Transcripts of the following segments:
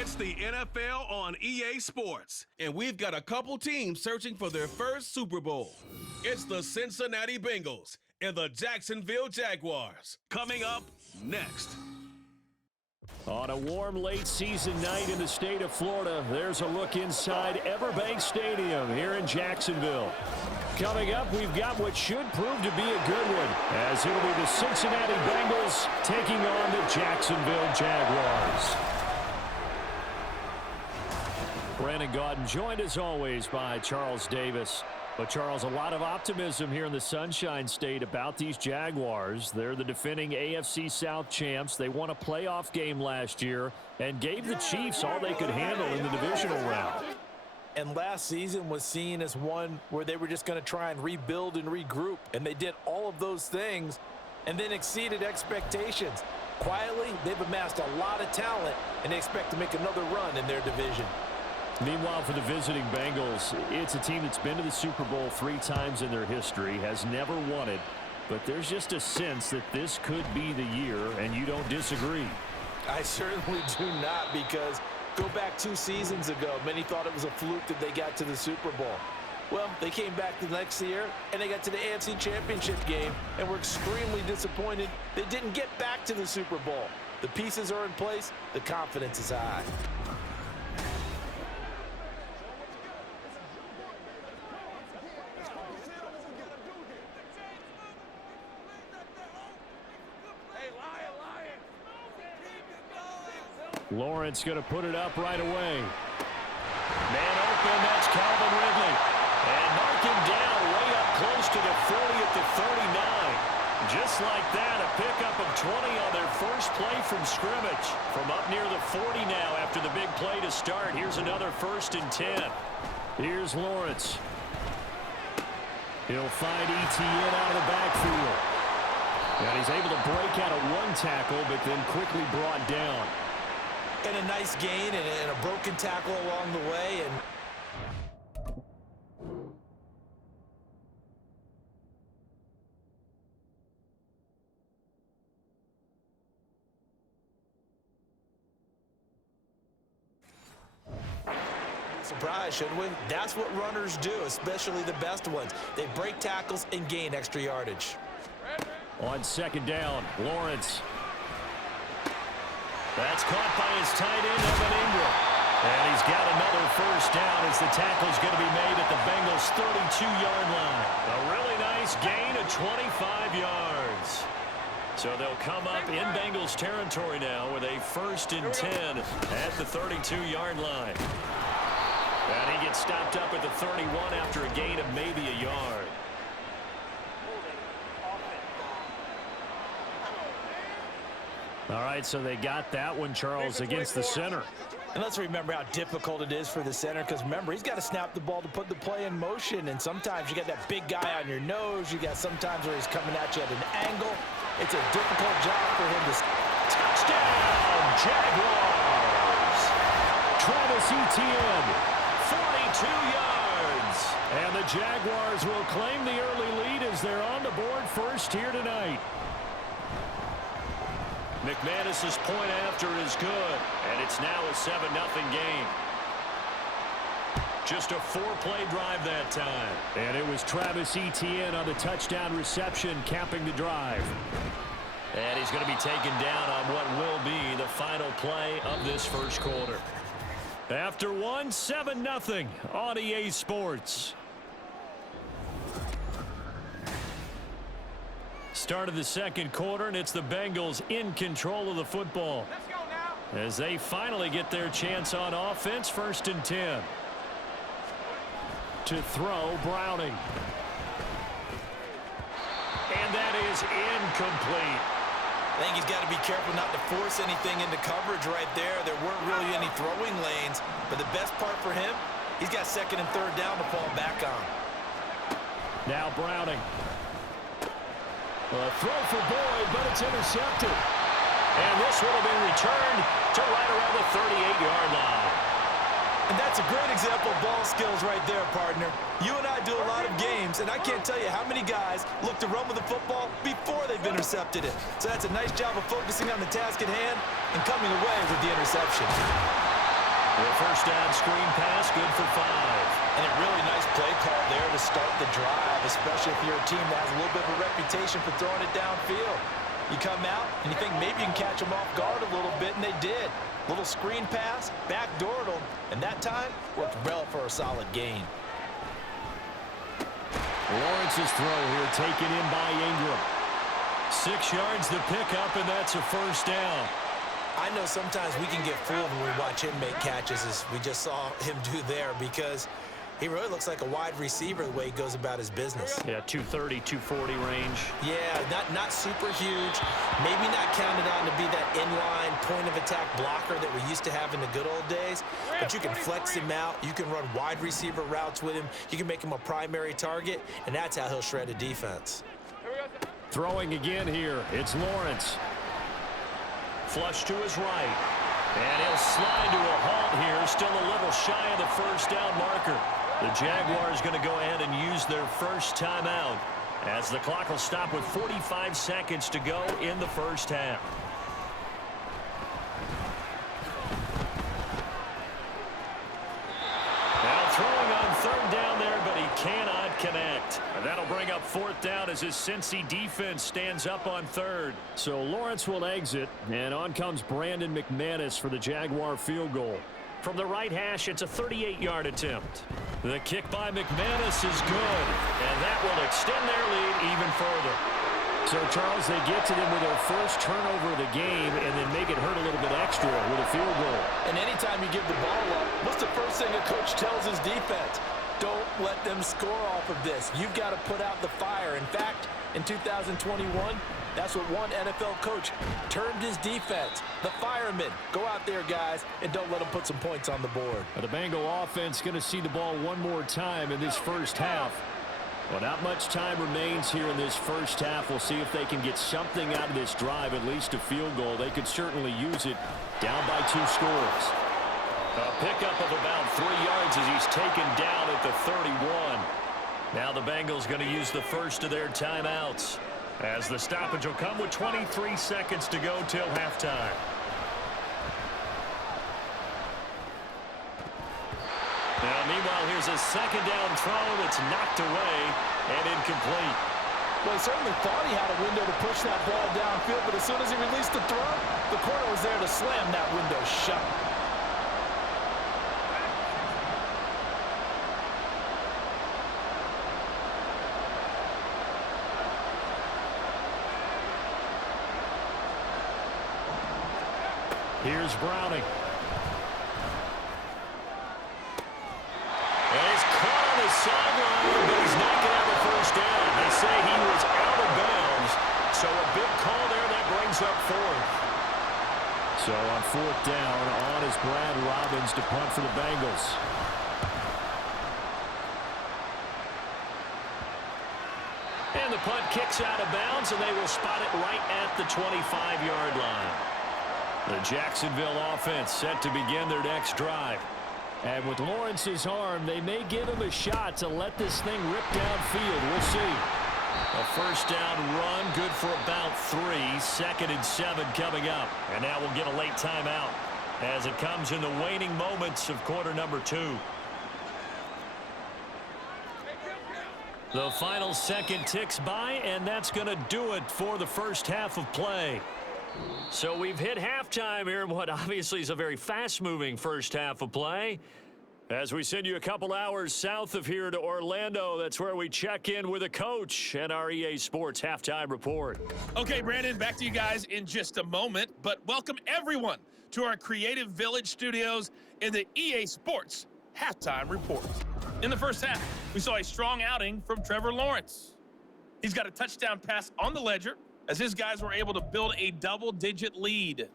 It's the NFL on EA Sports, and we've got a couple teams searching for their first Super Bowl. It's the Cincinnati Bengals and the Jacksonville Jaguars. Coming up next. On a warm late season night in the state of Florida, there's a look inside Everbank Stadium here in Jacksonville. Coming up, we've got what should prove to be a good one, as it'll be the Cincinnati Bengals taking on the Jacksonville Jaguars. Brandon Gaudin joined as always by Charles Davis. But Charles, a lot of optimism here in the Sunshine State about these Jaguars. They're the defending AFC South champs. They won a playoff game last year and gave the Chiefs all they could handle in the divisional round. And last season was seen as one where they were just going to try and rebuild and regroup. And they did all of those things and then exceeded expectations. Quietly, they've amassed a lot of talent, and they expect to make another run in their division. Meanwhile, for the visiting Bengals, it's a team that's been to the Super Bowl 3 times in their history, has never won it, but there's just a sense that this could be the year, and you don't disagree. I certainly do not, because go back 2 seasons ago, many thought it was a fluke that they got to the Super Bowl. Well, they came back the next year, and they got to the AFC Championship game, and were extremely disappointed they didn't get back to the Super Bowl. The pieces are in place. The confidence is high. Lawrence going to put it up right away. Man open, that's Calvin Ridley. And mark him down way up close to the 40 at the 39. Just like that, a pickup of 20 on their first play from scrimmage. From up near the 40 now after the big play to start. Here's another 1st and 10. Here's Lawrence. He'll find Etienne out of the backfield. And he's able to break out of 1 tackle, but then quickly brought down. And a nice gain and a broken tackle along the way. And surprise, shouldn't we? That's what runners do, especially the best ones. They break tackles and gain extra yardage. On 2nd down, Lawrence. That's caught by his tight end, Evan Ingram. And he's got another 1st down as the tackle's going to be made at the Bengals' 32-yard line. A really nice gain of 25 yards. So they'll come up in Bengals territory now with a 1st and 10 at the 32-yard line. And he gets stopped up at the 31 after a gain of maybe a yard. All right, so they got that one, Charles, against the center. And let's remember how difficult it is for the center, because remember, he's got to snap the ball to put the play in motion, and sometimes you got that big guy on your nose. You got sometimes where he's coming at you at an angle. It's a difficult job for him to... Touchdown, Jaguars! Travis Etienne, 42 yards. And the Jaguars will claim the early lead as they're on the board first here tonight. McManus's point after is good, and it's now a 7-0 game. Just a 4-play drive that time. And it was Travis Etienne on the touchdown reception capping the drive. And he's going to be taken down on what will be the final play of this first quarter. After 7-0 on EA Sports. Start of the second quarter, and it's the Bengals in control of the football. Let's go now. As they finally get their chance on offense, 1st and 10. To throw, Browning. And that is incomplete. I think he's got to be careful not to force anything into coverage right there. There weren't really any throwing lanes, but the best part for him, he's got 2nd and 3rd down to fall back on. Now Browning. A throw for Boyd, but it's intercepted. And this one will be returned to right around the 38-yard line. And that's a great example of ball skills right there, partner. You and I do a lot of games, and I can't tell you how many guys look to run with the football before they've intercepted it. So that's a nice job of focusing on the task at hand and coming away with the interception. The first down screen pass, good for 5. And a really nice play call there to start the drive, especially if you're a team that has a little bit of a reputation for throwing it downfield. You come out and you think maybe you can catch them off guard a little bit, and they did. Little screen pass, backdoored them, and that time worked well for a solid gain. Lawrence's throw here taken in by Ingram. 6 yards the pickup, and that's a first down. I know sometimes we can get fooled when we watch him make catches, as we just saw him do there, because he really looks like a wide receiver the way he goes about his business. Yeah, 230, 240 range. Yeah, not super huge. Maybe not counted on to be that inline point-of-attack blocker that we used to have in the good old days. But you can flex him out. You can run wide receiver routes with him. You can make him a primary target, and that's how he'll shred a defense. Throwing again here. It's Lawrence. Flush to his right. And he'll slide to a halt here. Still a little shy of the first down marker. The Jaguars going to go ahead and use their first timeout, as the clock will stop with 45 seconds to go in the first half. Now throwing on third down there, but he cannot connect. And that'll bring up fourth down as his Cincy defense stands up on third. So Lawrence will exit, and on comes Brandon McManus for the Jaguar field goal. From the right hash, it's a 38-yard attempt. The kick by McManus is good, and that will extend their lead even further. So, Charles, they get to them with their first turnover of the game and then make it hurt a little bit extra with a field goal. And anytime you give the ball up, what's the first thing a coach tells his defense? Don't let them score off of this. You've got to put out the fire. In fact, in 2021, that's what one NFL coach termed his defense. The firemen. Go out there, guys, and don't let them put some points on the board. The Bengal offense going to see the ball one more time in this first half. Well, not much time remains here in this first half. We'll see if they can get something out of this drive, at least a field goal. They could certainly use it down by 2 scores. A pickup of about 3 yards as he's taken down at the 31. Now the Bengals going to use the first of their timeouts, as the stoppage will come with 23 seconds to go till halftime. Now, meanwhile, here's a second down throw that's knocked away and incomplete. Well, he certainly thought he had a window to push that ball downfield, but as soon as he released the throw, the corner was there to slam that window shut. Here's Browning. And he's caught on the sideline, but he's not going to have a first down. They say he was out of bounds, so a big call there that brings up fourth. So on fourth down, on is Brad Robbins to punt for the Bengals. And the punt kicks out of bounds, and they will spot it right at the 25-yard line. The Jacksonville offense set to begin their next drive. And with Lawrence's arm, they may give him a shot to let this thing rip downfield. We'll see. A first down run, good for about 3. 2nd and 7 coming up. And now we'll get a late timeout as it comes in the waning moments of quarter number 2. The final second ticks by, and that's going to do it for the first half of play. So we've hit halftime here in what obviously is a very fast-moving first half of play. As we send you a couple hours south of here to Orlando, that's where we check in with a coach and our EA Sports halftime report. Okay, Brandon, back to you guys in just a moment, but welcome everyone to our Creative Village studios in the EA Sports halftime report. In the first half, we saw a strong outing from Trevor Lawrence. He's got a touchdown pass on the ledger, as his guys were able to build a double-digit lead.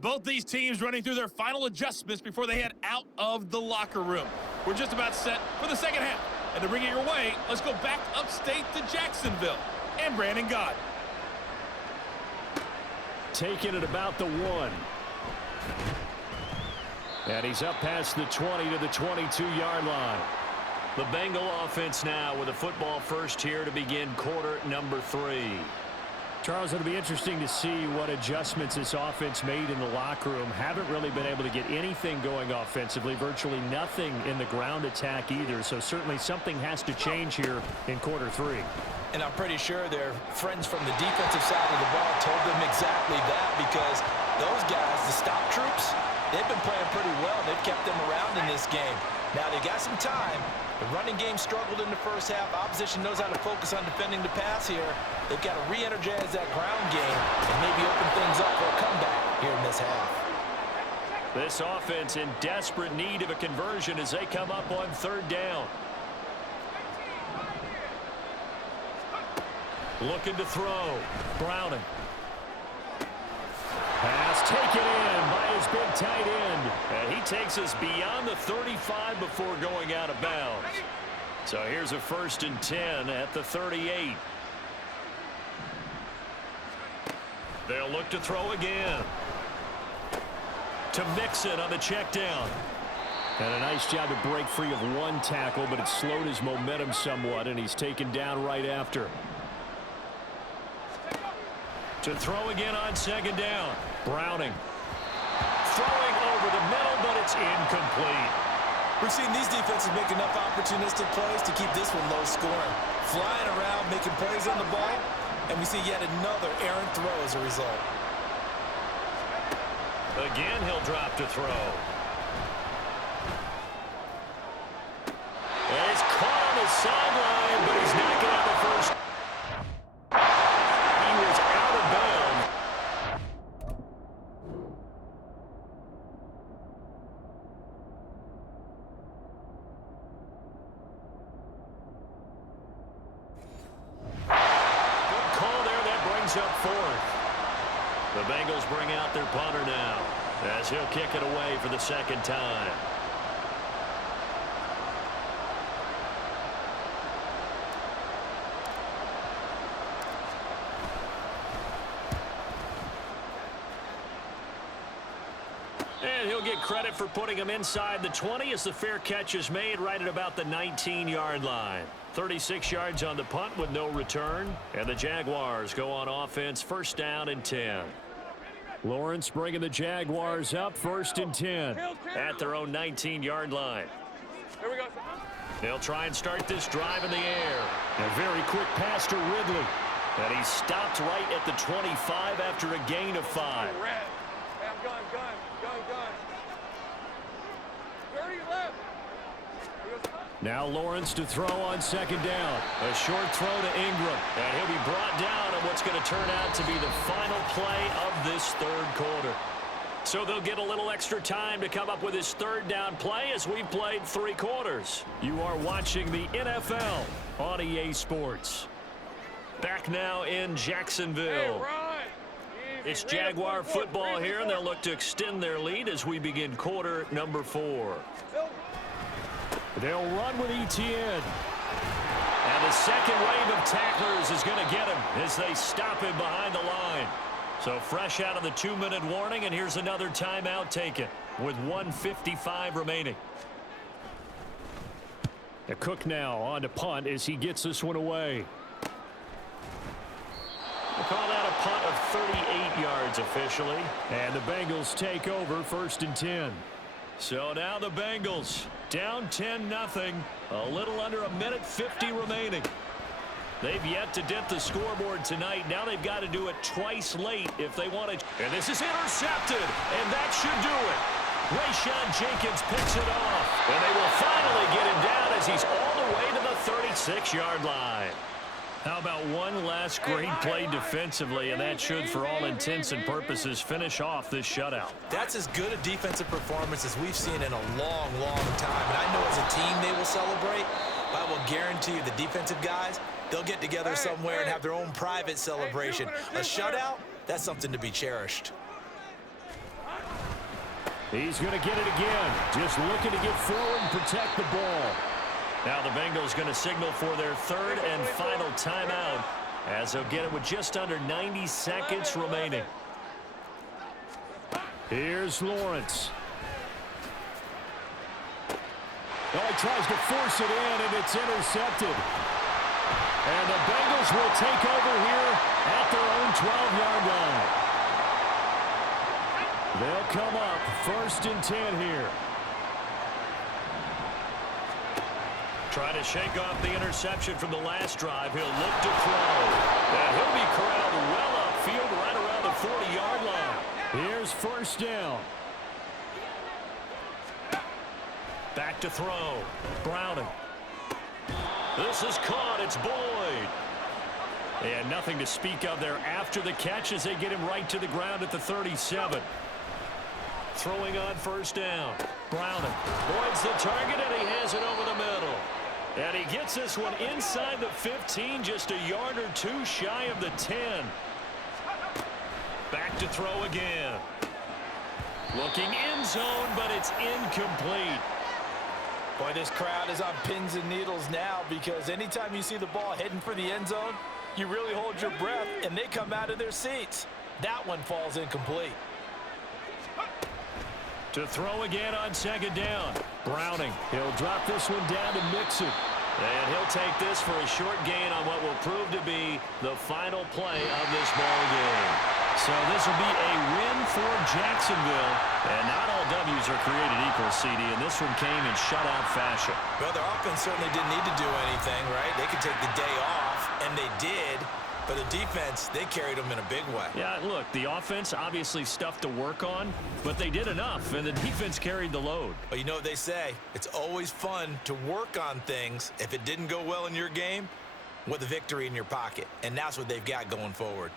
Both these teams running through their final adjustments before they head out of the locker room. We're just about set for the second half. And to bring it your way, let's go back upstate to Jacksonville and Brandon Gott. Taking it about the 1. And he's up past the 20 to the 22-yard line. The Bengal offense now with a football first here to begin quarter number 3. Charles, it'll be interesting to see what adjustments this offense made in the locker room. Haven't really been able to get anything going offensively, virtually nothing in the ground attack either. So certainly something has to change here in quarter 3. And I'm pretty sure their friends from the defensive side of the ball told them exactly that, because those guys, the stop troops, they've been playing pretty well. They've kept them around in this game. Now they got some time. The running game struggled in the first half. Opposition knows how to focus on defending the pass here. They've got to re-energize that ground game and maybe open things up for a comeback here in this half. This offense in desperate need of a conversion as they come up on 3rd down. Looking to throw. Browning. Pass taken in by his big tight end. And he takes us beyond the 35 before going out of bounds. So here's a 1st and 10 at the 38. They'll look to throw again. To Mixon on the check down. And a nice job to break free of one tackle, but it slowed his momentum somewhat, and he's taken down right after. To throw again on 2nd down. Browning. Throwing over the middle, but it's incomplete. We've seen these defenses make enough opportunistic plays to keep this one low scoring. Flying around, making plays on the ball, and we see yet another errant throw as a result. Again, he'll drop to throw. And it's caught on the sideline, but he's not going to have the first. He was out of bounds. Good call there. That brings up 4th. The Bengals bring out their punter now as he'll kick it away for the 2nd time. And he'll get credit for putting him inside the 20 as the fair catch is made right at about the 19-yard line. 36 yards on the punt with no return. And the Jaguars go on offense, 1st down and 10. Lawrence bringing the Jaguars up, 1st and 10 at their own 19-yard line. Here we go. They'll try and start this drive in the air. A very quick pass to Ridley. And he stopped right at the 25 after a gain of 5. Red. Hey, I'm gun. Where are you left? Now Lawrence to throw on 2nd down. A short throw to Ingram. And he'll be brought down on what's going to turn out to be the final play of this 3rd quarter. So they'll get a little extra time to come up with his 3rd down play as we've played 3 quarters. You are watching the NFL on EA Sports. Back now in Jacksonville. It's Jaguar football here, and they'll look to extend their lead as we begin quarter number 4. They'll run with Etienne. And the second wave of tacklers is going to get him as they stop him behind the line. So fresh out of the 2-minute warning, and here's another timeout taken with 1:55 remaining. The Cook now on to punt as he gets this one away. We'll call that a punt of 38 yards officially. And the Bengals take over, 1st and 10. So now the Bengals down 10-0. A little under 1:50 remaining. They've yet to dip the scoreboard tonight. Now they've got to do it twice late if they want to. And this is intercepted, and that should do it. Rayshon Jenkins picks it off, and they will finally get him down as he's all the way to the 36-yard line. How about one last great play defensively, and that should, for all intents and purposes, finish off this shutout. That's as good a defensive performance as we've seen in a long, long time. And I know as a team they will celebrate, but I will guarantee you the defensive guys, they'll get together somewhere and have their own private celebration. A shutout, that's something to be cherished. He's going to get it again. Just looking to get forward and protect the ball. Now the Bengals going to signal for their 3rd and final timeout as they'll get it with just under 90 seconds remaining. Here's Lawrence. Oh, he tries to force it in, and it's intercepted. And the Bengals will take over here at their own 12-yard line. They'll come up 1st and 10 here. Trying to shake off the interception from the last drive. He'll look to throw. And he'll be corralled well upfield right around the 40-yard line. Here's 1st down. Back to throw. Browning. This is caught. It's Boyd. And nothing to speak of there after the catch as they get him right to the ground at the 37. Throwing on 1st down. Browning. Boyd's the target, and he has it over the middle. And he gets this one inside the 15, just a yard or two shy of the 10. Back to throw again. Looking end zone, but it's incomplete. Boy, this crowd is on pins and needles now because anytime you see the ball heading for the end zone, you really hold your breath, and they come out of their seats. That one falls incomplete. To throw again on 2nd down. Browning. He'll drop this one down to Mixon. And he'll take this for a short gain on what will prove to be the final play of this ball game. So this will be a win for Jacksonville. And not all W's are created equal, CD, and this one came in shutout fashion. Well, their offense certainly didn't need to do anything, right? They could take the day off, and they did. But the defense, they carried them in a big way. Yeah, look, the offense obviously stuff to work on, but they did enough, and the defense carried the load. Well, you know what they say. It's always fun to work on things if it didn't go well in your game with a victory in your pocket. And that's what they've got going forward.